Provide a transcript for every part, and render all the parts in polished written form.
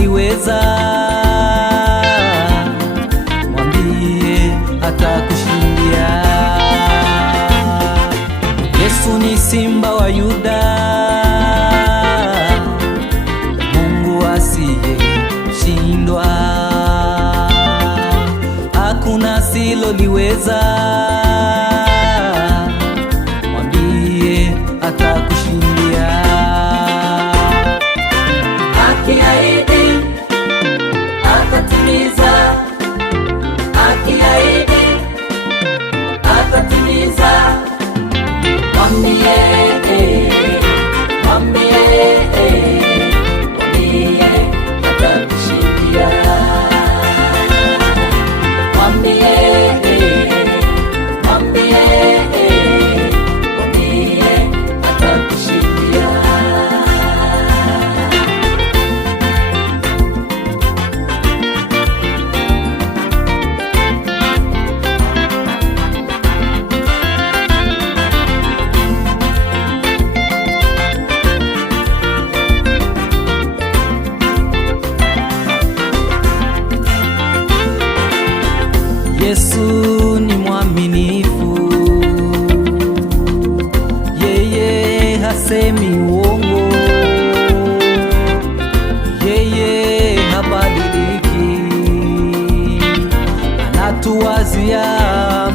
asiloliweza, mwambie atakushindia. Yesu ni simba wa Yuda, Mungu asiyeshindwa, hakuna asiloliweza, mwambie atakushindia. Akiahidi atatimiza, akiahidi atatimiza. Mwambie, mwambie, mwambie atakushindia. Mwambie, mwambie, mwambie atakushindia. Yesu ni mwaminifu, yeye hasemi uongo, yeye habadiliki, anatuwazia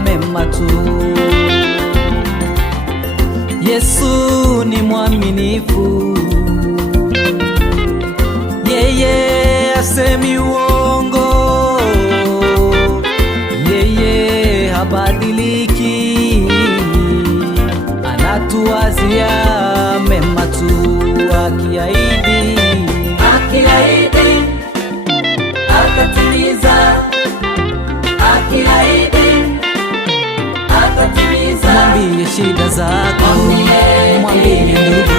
mema tu. Yesu ni mwaminifu, yeye hasemi uongo, habadiliki, anatuwazia mema tu. Akiahidi, Akiahidi atatimiza, akiahidi atatimiza. mwambie shida zako, Mwambie, mwambie ndugu